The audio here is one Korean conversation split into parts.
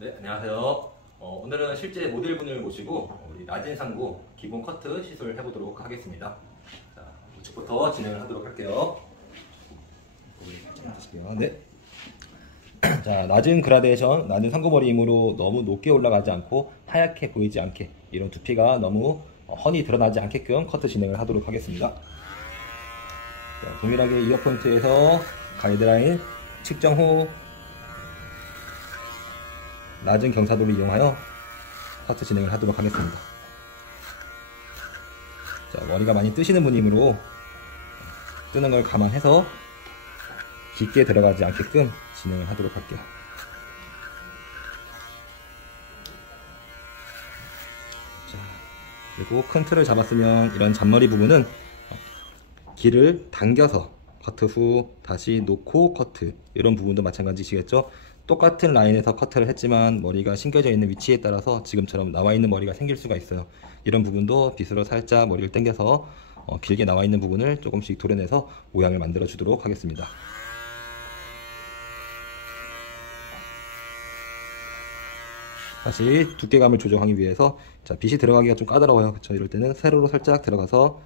네, 안녕하세요. 오늘은 실제 모델분을 모시고 우리 낮은 상부 기본 커트 시술을 해보도록 하겠습니다. 자, 우측부터 진행을 하도록 할게요. 네. 자, 낮은 그라데이션, 낮은 상부머리이므로 너무 높게 올라가지 않고 하얗게 보이지 않게, 이런 두피가 너무 훤히 드러나지 않게끔 커트 진행을 하도록 하겠습니다. 자, 동일하게 이어 포인트에서 가이드라인 측정 후 낮은 경사도를 이용하여 커트 진행을 하도록 하겠습니다. 자, 머리가 많이 뜨시는 분이므로 뜨는 걸 감안해서 깊게 들어가지 않게끔 진행을 하도록 할게요. 자, 그리고 큰 틀을 잡았으면 이런 잔머리 부분은 길을 당겨서 커트 후 다시 놓고 커트, 이런 부분도 마찬가지시겠죠. 똑같은 라인에서 커트를 했지만 머리가 심겨져 있는 위치에 따라서 지금처럼 나와 있는 머리가 생길 수가 있어요. 이런 부분도 빗으로 살짝 머리를 당겨서 길게 나와 있는 부분을 조금씩 도려내서 모양을 만들어 주도록 하겠습니다. 다시 두께감을 조정하기 위해서, 자, 빗이 들어가기가 좀 까다로워요. 그쵸? 이럴 때는 세로로 살짝 들어가서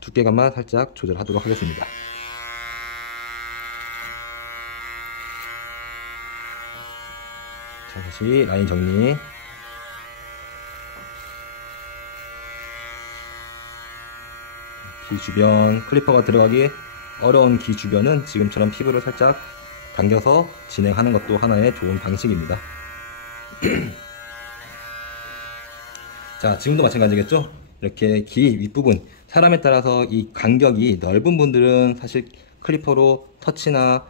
두께감만 살짝 조절하도록 하겠습니다. 자, 다시 라인 정리. 귀 주변 클리퍼가 들어가기 어려운 귀 주변은 지금처럼 피부를 살짝 당겨서 진행하는 것도 하나의 좋은 방식입니다. 자, 지금도 마찬가지겠죠? 이렇게 귀 윗부분, 사람에 따라서 이 간격이 넓은 분들은 사실 클리퍼로 터치나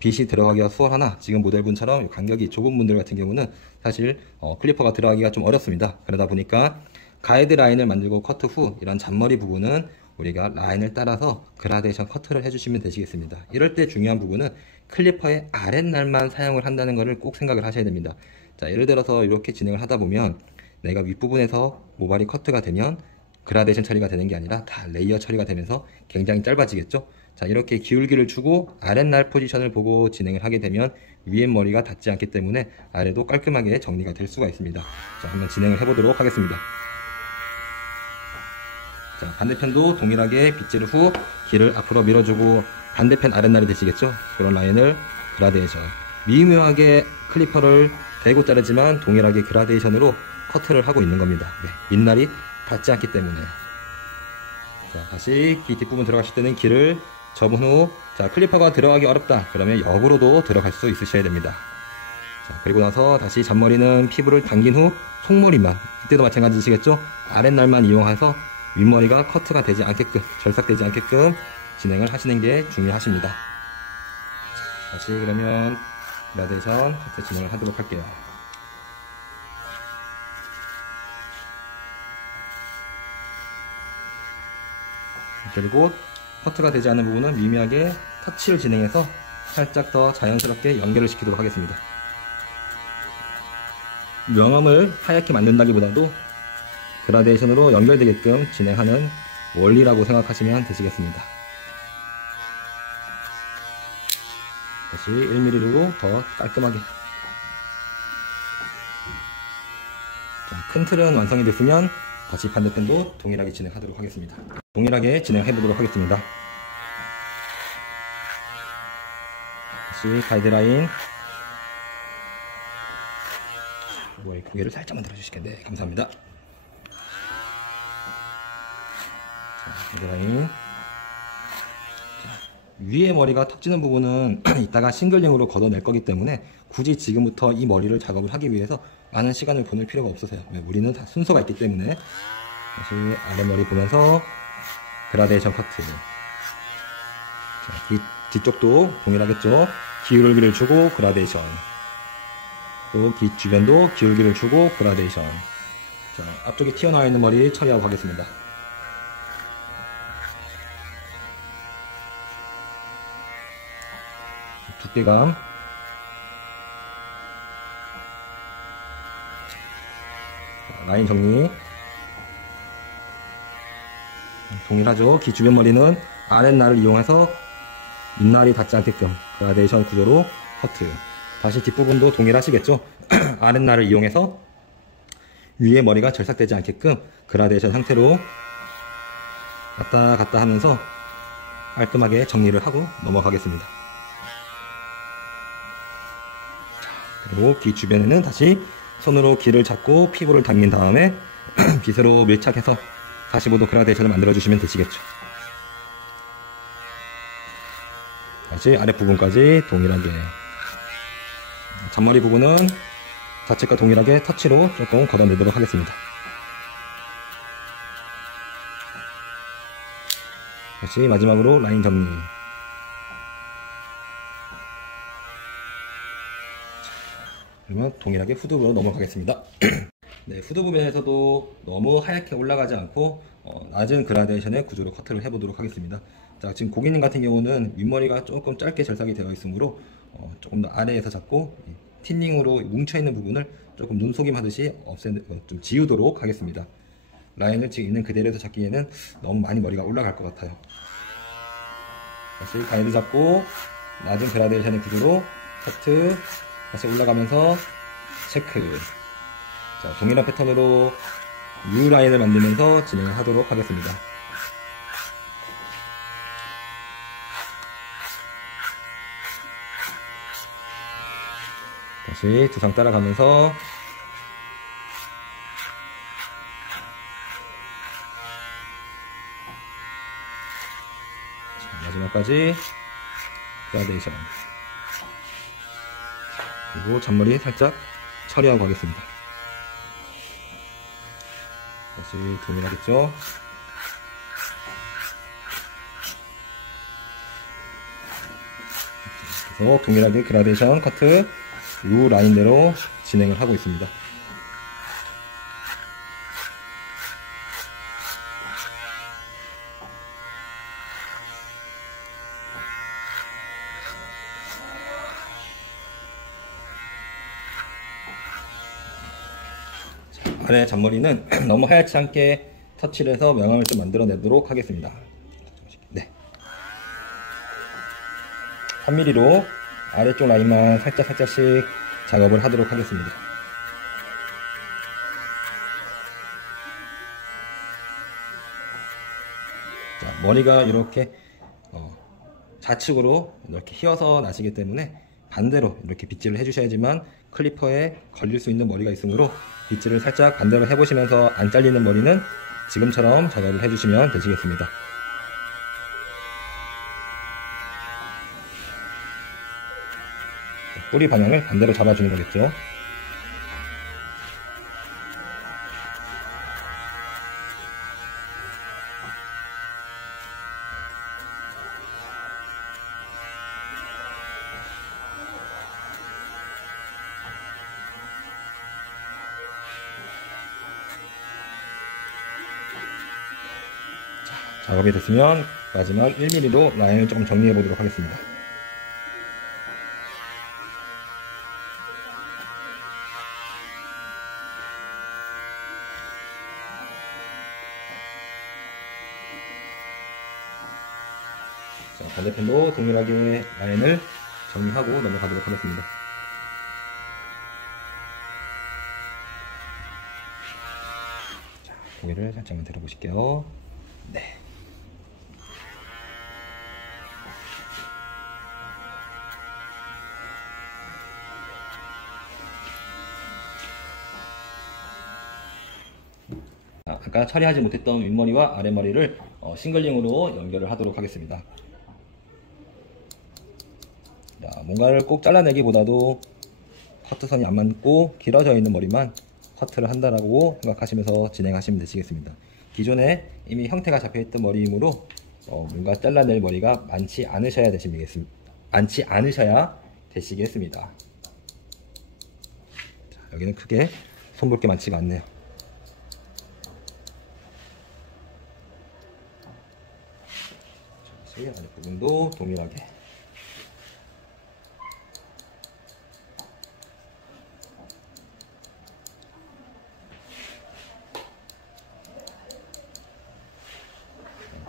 빗이 들어가기가 수월하나, 지금 모델분처럼 간격이 좁은 분들 같은 경우는 사실 클리퍼가 들어가기가 좀 어렵습니다. 그러다 보니까 가이드라인을 만들고 커트 후 이런 잔머리 부분은 우리가 라인을 따라서 그라데이션 커트를 해주시면 되시겠습니다. 이럴 때 중요한 부분은 클리퍼의 아랫날만 사용을 한다는 것을 꼭 생각을 하셔야 됩니다. 자, 예를 들어서 이렇게 진행을 하다 보면 내가 윗부분에서 모발이 커트가 되면 그라데이션 처리가 되는 게 아니라 다 레이어 처리가 되면서 굉장히 짧아지겠죠. 자, 이렇게 기울기를 주고 아랫날 포지션을 보고 진행을 하게 되면 위에 머리가 닿지 않기 때문에 아래도 깔끔하게 정리가 될 수가 있습니다. 자, 한번 진행을 해보도록 하겠습니다. 자, 반대편도 동일하게 빗질 후 길을 앞으로 밀어주고 반대편 아랫날이 되시겠죠. 그런 라인을 그라데이션, 미묘하게 클리퍼를 대고 자르지만 동일하게 그라데이션으로 커트를 하고 있는 겁니다. 네, 밑날이 닿지 않기 때문에. 자, 다시 귀 뒷부분 들어가실 때는 길을 접은 후, 자, 클리퍼가 들어가기 어렵다 그러면 역으로도 들어갈 수 있으셔야 됩니다. 자, 그리고 나서 다시 잔머리는 피부를 당긴 후 속머리만, 이때도 마찬가지시겠죠. 아랫날만 이용해서 윗머리가 커트가 되지 않게끔, 절삭되지 않게끔 진행을 하시는 게 중요하십니다. 다시 그러면 그라데이션 커트 진행을 하도록 할게요. 그리고 커트가 되지 않은 부분은 미묘하게 터치를 진행해서 살짝 더 자연스럽게 연결을 시키도록 하겠습니다. 명암을 하얗게 만든다기보다도 그라데이션으로 연결되게끔 진행하는 원리라고 생각하시면 되시겠습니다. 다시 1mm로 더 깔끔하게. 자, 큰 틀은 완성이 됐으면 다시 반대편도 동일하게 진행하도록 하겠습니다. 동일하게 진행해 보도록 하겠습니다. 다시 가이드라인, 머리 고개를 살짝만 들어주시겠네. 네, 감사합니다. 자, 가이드라인. 자, 위에 머리가 턱 지는 부분은 이따가 싱글링으로 걷어낼 거기 때문에 굳이 지금부터 이 머리를 작업을 하기 위해서 많은 시간을 보낼 필요가 없으세요. 우리는 다 순서가 있기 때문에. 다시 아랫머리 보면서 그라데이션 커트. 자, 뒤쪽도 동일하겠죠. 기울기를 주고 그라데이션, 또 귀 주변도 기울기를 주고 그라데이션. 자, 앞쪽에 튀어나와 있는 머리 처리하고 가겠습니다. 두께감. 자, 라인 정리. 동일하죠. 귀 주변 머리는 아랫날을 이용해서 밑날이 닿지 않게끔 그라데이션 구조로 커트. 다시 뒷부분도 동일하시겠죠? 아랫날을 이용해서 위에 머리가 절삭되지 않게끔 그라데이션 형태로 왔다 갔다 하면서 깔끔하게 정리를 하고 넘어가겠습니다. 그리고 귀 주변에는 다시 손으로 귀를 잡고 피부를 당긴 다음에 빗으로 밀착해서 45도 그라데이션을 만들어 주시면 되시겠죠. 다시 아랫부분까지 동일하게, 잔머리 부분은 좌측과 동일하게 터치로 조금 걷어내도록 하겠습니다. 다시 마지막으로 라인 정리. 그러면 동일하게 후드부로 넘어가겠습니다. 네, 후드 부분에서도 너무 하얗게 올라가지 않고 낮은 그라데이션의 구조로 커트를 해보도록 하겠습니다. 자, 지금 고객님 같은 경우는 윗머리가 조금 짧게 절삭이 되어 있으므로 조금 더 아래에서 잡고 틴닝으로 뭉쳐있는 부분을 조금 눈속임 하듯이 좀 지우도록 하겠습니다. 라인을 지금 있는 그대로 잡기에는 너무 많이 머리가 올라갈 것 같아요. 다시 가이드 잡고 낮은 그라데이션의 구조로 커트, 다시 올라가면서 체크. 자, 동일한 패턴으로 U 라인을 만들면서 진행을 하도록 하겠습니다. 다시 두상 따라가면서 마지막까지 그라데이션. 그리고 잔머리 살짝 처리하고 가겠습니다. 다시 동일하겠죠? 그래서 동일하게 그라데이션 커트 U 라인대로 진행을 하고 있습니다. 아래 잔머리는 너무 하얗지 않게 터치를 해서 명암을 좀 만들어내도록 하겠습니다. 네. 3mm로 아래쪽 라인만 살짝씩 작업을 하도록 하겠습니다. 자, 머리가 이렇게 좌측으로 이렇게 휘어서 나시기 때문에 반대로 이렇게 빗질을 해주셔야지만 클리퍼에 걸릴 수 있는 머리가 있으므로 빗질을 살짝 반대로 해보시면서 안 잘리는 머리는 지금처럼 작업을 해주시면 되시겠습니다. 뿌리 방향을 반대로 잡아주는 거겠죠. 작업이 됐으면 마지막 1mm로 라인을 조금 정리해 보도록 하겠습니다. 자, 반대편도 동일하게 라인을 정리하고 넘어가도록 하겠습니다. 자, 고개를 살짝만 들어보실게요. 네. 아까 처리하지 못했던 윗머리와 아랫머리를 싱글링으로 연결을 하도록 하겠습니다. 자, 뭔가를 꼭 잘라내기보다도 커트선이 안 맞고 길어져 있는 머리만 커트를 한다라고 생각하시면서 진행하시면 되시겠습니다. 기존에 이미 형태가 잡혀있던 머리이므로 뭔가 잘라낼 머리가 많지 않으셔야 되시겠습니다. 자, 여기는 크게 손볼 게 많지가 않네요. 아랫부분도 동일하게.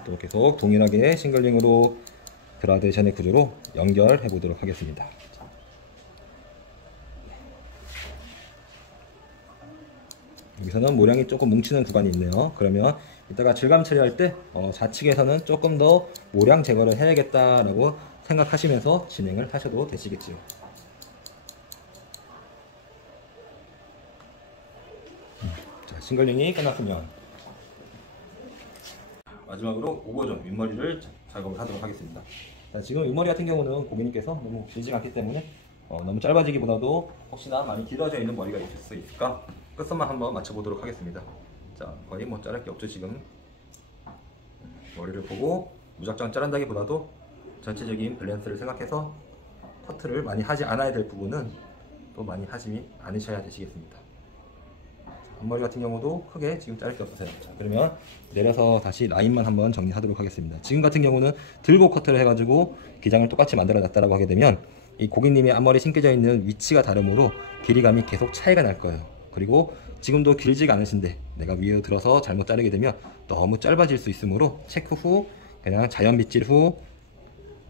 또 계속 동일하게 싱글링으로 그라데이션의 구조로 연결해 보도록 하겠습니다. 여기서는 모량이 조금 뭉치는 구간이 있네요. 그러면 이따가 질감 처리할 때 좌측에서는 조금 더 모량 제거를 해야겠다라고 생각하시면서 진행을 하셔도 되시겠지요. 자, 싱글링이 끝났으면 마지막으로 오버존 윗머리를 작업을 하도록 하겠습니다. 자, 지금 윗머리 같은 경우는 고객님께서 너무 길지 않기 때문에 너무 짧아지기보다도 혹시나 많이 길어져 있는 머리가 있을 수 있을까 끝선만 한번 맞춰보도록 하겠습니다. 자, 거의 뭐 자를 게 없죠. 지금 머리를 보고 무작정 자른다기보다도 전체적인 밸런스를 생각해서 커트를 많이 하지 않아야 될 부분은 또 많이 하지 않으셔야 되시겠습니다. 앞머리 같은 경우도 크게 지금 자를 게 없으세요. 자, 그러면 내려서 다시 라인만 한번 정리하도록 하겠습니다. 지금 같은 경우는 들고 커트를 해가지고 기장을 똑같이 만들어 놨다라고 하게 되면 이 고객님의 앞머리 심겨져 있는 위치가 다르므로 길이감이 계속 차이가 날 거예요. 그리고 지금도 길지가 않으신데 내가 위에 들어서 잘못 자르게 되면 너무 짧아질 수 있으므로 체크 후 그냥 자연 빗질 후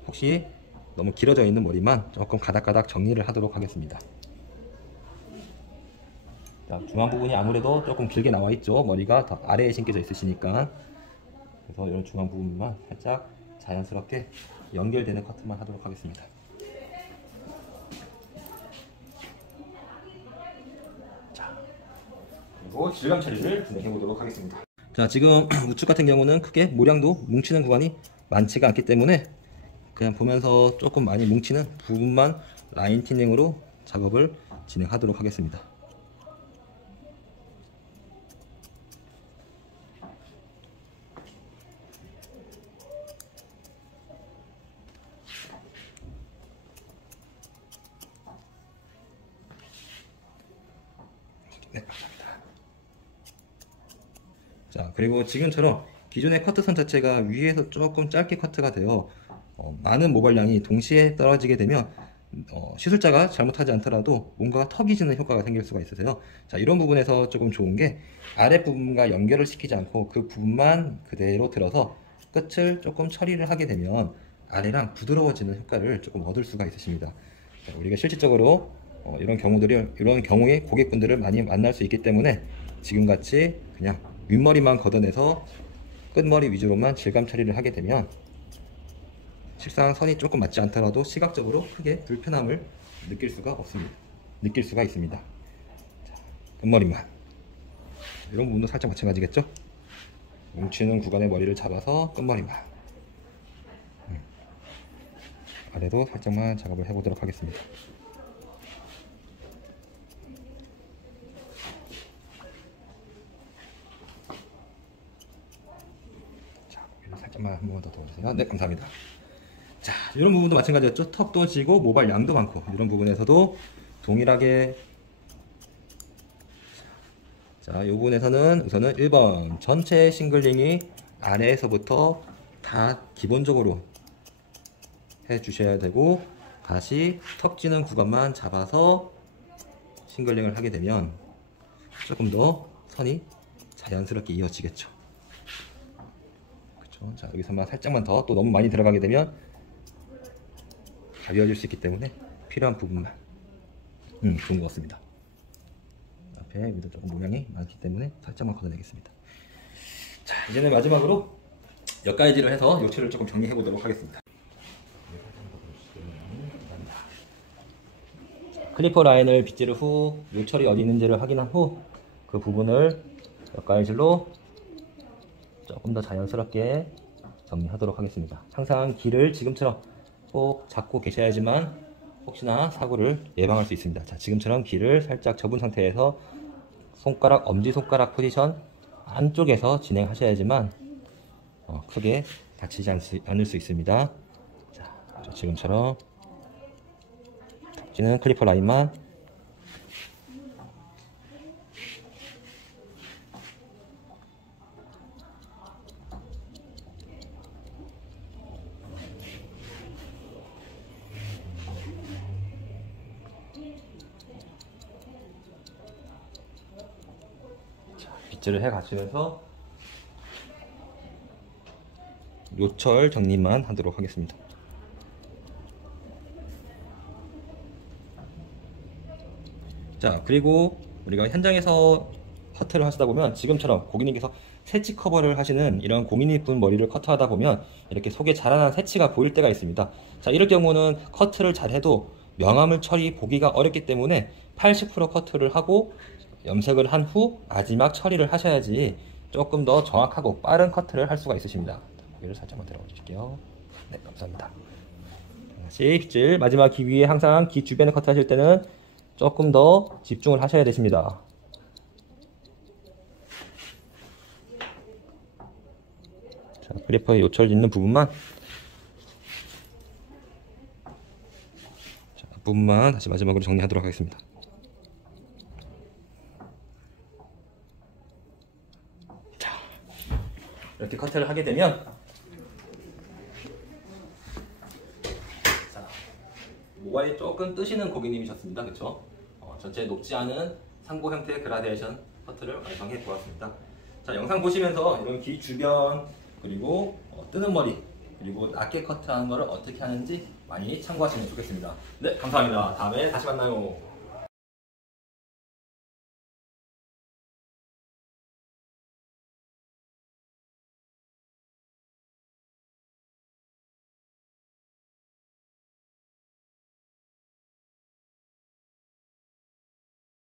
혹시 너무 길어져 있는 머리만 조금 가닥가닥 정리를 하도록 하겠습니다. 자, 중앙 부분이 아무래도 조금 길게 나와 있죠. 머리가 더 아래에 심겨져 있으시니까. 그래서 이런 중앙 부분만 살짝 자연스럽게 연결되는 커트만 하도록 하겠습니다. 자, 그리고 질감 처리를 진행해 보도록 하겠습니다. 자, 지금 우측 같은 경우는 크게 모량도 뭉치는 구간이 많지가 않기 때문에 그냥 보면서 조금 많이 뭉치는 부분만 라인 티닝으로 작업을 진행하도록 하겠습니다. 네, 감사합니다. 자, 그리고 지금처럼 기존의 커트선 자체가 위에서 조금 짧게 커트가 되어 많은 모발량이 동시에 떨어지게 되면 시술자가 잘못하지 않더라도 뭔가 턱이 지는 효과가 생길 수가 있으세요. 자, 이런 부분에서 조금 좋은 게 아랫부분과 연결을 시키지 않고 그 부분만 그대로 들어서 끝을 조금 처리를 하게 되면 아래랑 부드러워지는 효과를 조금 얻을 수가 있으십니다. 자, 우리가 실질적으로 이런 경우에 고객분들을 많이 만날 수 있기 때문에 지금같이 그냥 윗머리만 걷어내서 끝머리 위주로만 질감 처리를 하게 되면 실상 선이 조금 맞지 않더라도 시각적으로 크게 불편함을 느낄 수가 있습니다. 자, 끝머리만 이런 부분도 살짝 마찬가지겠죠? 뭉치는 구간의 머리를 잡아서 끝머리만 아래도 살짝만 작업을 해보도록 하겠습니다. 자, 살짝만 한 번만 더 도와주세요. 네, 감사합니다. 자, 이런 부분도 마찬가지였죠. 턱도 지고 모발 양도 많고 이런 부분에서도 동일하게 자, 이 부분에서는 우선은 1번 전체 싱글링이 아래에서부터 다 기본적으로 해 주셔야 되고 다시 턱 지는 구간만 잡아서 싱글링을 하게 되면 조금 더 선이 자연스럽게 이어지겠죠. 그렇죠? 자, 여기서만 살짝만 더 또 너무 많이 들어가게 되면 가벼워질 수 있기 때문에 필요한 부분만 좋은 것 같습니다. 앞에 위도 조금 모양이 많기 때문에 살짝만 걷어내겠습니다. 자, 이제는 마지막으로 옆가이질을 해서 요철을 조금 정리해 보도록 하겠습니다. 클리퍼 라인을 빗질 후 요철이 어디 있는지를 확인한 후 그 부분을 옆가이질로 조금 더 자연스럽게 정리하도록 하겠습니다. 항상 길을 지금처럼 꼭 잡고 계셔야지만 혹시나 사고를 예방할 수 있습니다. 자, 지금처럼 길을 살짝 접은 상태에서 손가락, 엄지손가락 포지션 안쪽에서 진행하셔야지만 크게 다치지 않을 수 있습니다. 자, 지금처럼 턱지는 클리퍼 라인만 빗질을 해 가시면서 요철 정리만 하도록 하겠습니다. 자, 그리고 우리가 현장에서 커트를 하시다 보면 지금처럼 고객님께서 새치 커버를 하시는 이런 고민 이쁜 머리를 커트하다 보면 이렇게 속에 자라난 새치가 보일 때가 있습니다. 자, 이럴 경우는 커트를 잘 해도 명암을 처리 보기가 어렵기 때문에 80% 커트를 하고 염색을 한 후 마지막 처리를 하셔야지 조금 더 정확하고 빠른 커트를 할 수가 있으십니다. 고개를 살짝만 들어가 주실게요. 네, 감사합니다. 다시 빗질, 마지막 귀 위에 항상 귀 주변에 커트 하실 때는 조금 더 집중을 하셔야 되십니다. 자, 클리퍼에 요철 있는 부분만, 자, 앞부분만 다시 마지막으로 정리하도록 하겠습니다. 자, 이렇게 커트를 하게 되면, 자, 모발이 조금 뜨시는 고객님이셨습니다. 그쵸? 전체 높지 않은 상고 형태의 그라데이션 커트를 완성해 보았습니다. 자, 영상 보시면서 이런 귀 주변, 그리고 뜨는 머리, 그리고 낮게 커트하는 거를 어떻게 하는지 많이 참고하시면 좋겠습니다. 네, 감사합니다. 다음에 다시 만나요.